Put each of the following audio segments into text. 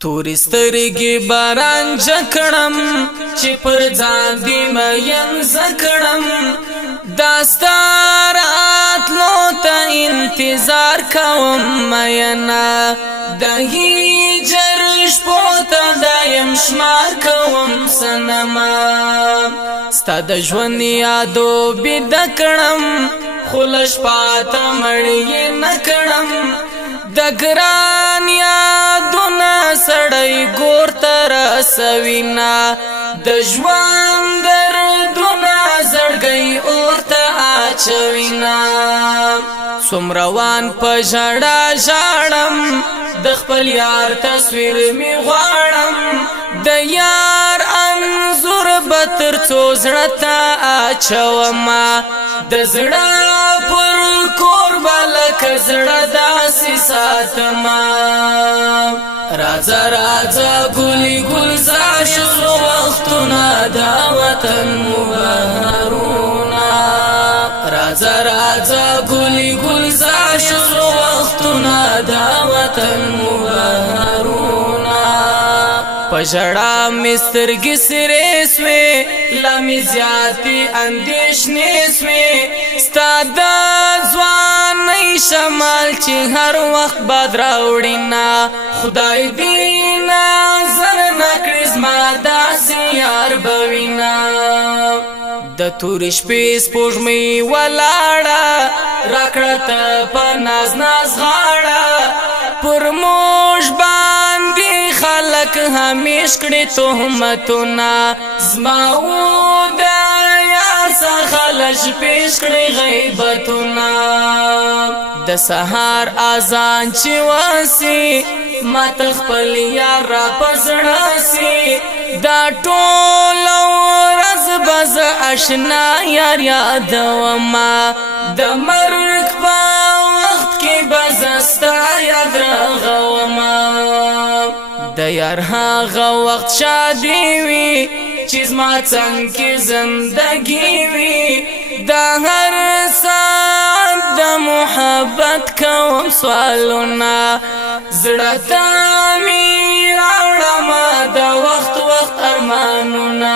تورې سترګې باران جکړم چې پر ځان دې مین زکړم دا ستا راتلو ته انتظار کوم مینا د هجر شپو ته دایم شمار کوم صنما ستا د ژوند یادو بیده کړم خو له شپه ته مړ یې نه کړم د ګران یادونه سړی ګور ته رسوینا د ژوند دردونه زړګی اور ته اچوینا څومروان په ژړا ژاړم د خپل یار تصویر می غواړم د یار انځور به تر څو زړه ته اچومه د زړه پر کور به لکه زړه داسې ساتمه راځه راځه ګلي ګلزار شغلو وختونه دا وطن مو بهارونه راځه راځه ګلي ګلزار شغلو وختونه دا وطن مو بهارونه په ژړا مې سترګې سرې سوې لا مې زیاتې اندېښنې سوې ستا د ځوانۍ شمال چې هر وخت باد راوړينا خدای دې نظر نکړي زما داسې یار به وینا د تورې شپې سپوږمۍ ولاړه راکړه ته په ناز ناز غاړه پر موږ باندې خلک همیش کړي تهمتونه زما و د یار څخه له شپې کړي غیبتونه د سهار اذان چې واسي ما ته خپل یار را په زړه سي دا ټوله ورځ به زه اشنا یار یادومه د مرګ په وخت کې به زه ستا یاد رغومه د یار هغه وخت شادي وي چې زما څنګ کې زندګي وي دا هر ساعت د محبت کوم سوالونه زړه ته مې راوړمه د وخت وخت ارمانونه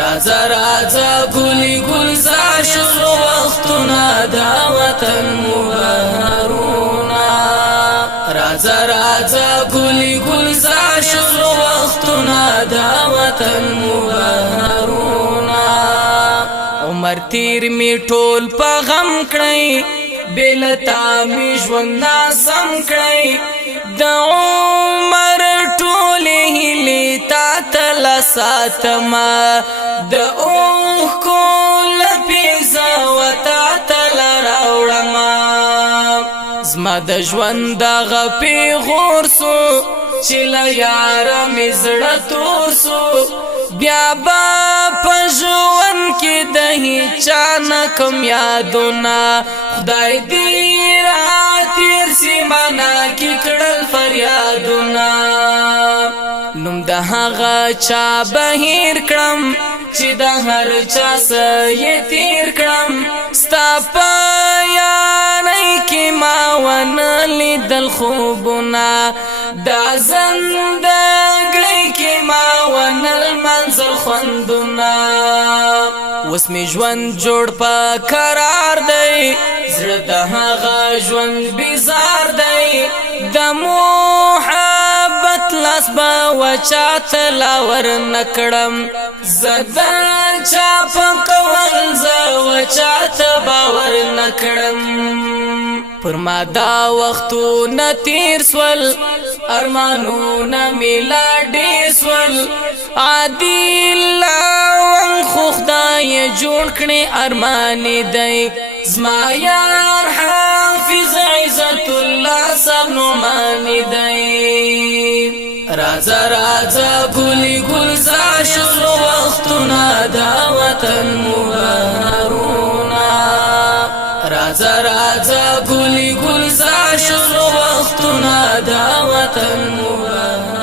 راځه راځه ګلي ګلزار شغلو وختونه دا وطن مو بهارونه راځه راځه ګلي ګلزار شغلو وختونه دا وطن مو بهارونه عمر تیر می ټول په غم کړی بلتا می ژوند ناسم کړی د عمر ټول هیلې تا تل ساتما د اوه کول پیزا وتا تل راوړما زما د ژوند دغه پیغور سو چې له یاره مې زړه تور سو بیا به په ژوند کې د هیچا نه کوم یادونه خدای دې راتېر سي مانا کې کړل فریادونه نوم د هغه چا بهیر کړم چې د هر چا څه یې تیر کړم ستا په یارۍ کې ما ونه لیدل خوبونه دا زندګۍ کې ما ونه المنزل خوندونه اوس مې ژوند جوړ په قرار دی زړه د هغه ژوند بیزار دی د محبت لاس به وچا ته لاور نه کړم زه د چا په قول زه وچا ته باور نه کړم پر ما دا وختونه تیر سول ارمانونه مې لا ډېر سول عادل خو خدای جوړ کړي ارمان دی زما یار حافظ عزت الله صاحب نومان دی راځه راځه ګلي ګلزار شغلو وختونه دا وطن مو بهارونه راځه راځه ګلي ګلزار شغلو وختونه دا وطن مو بهارونه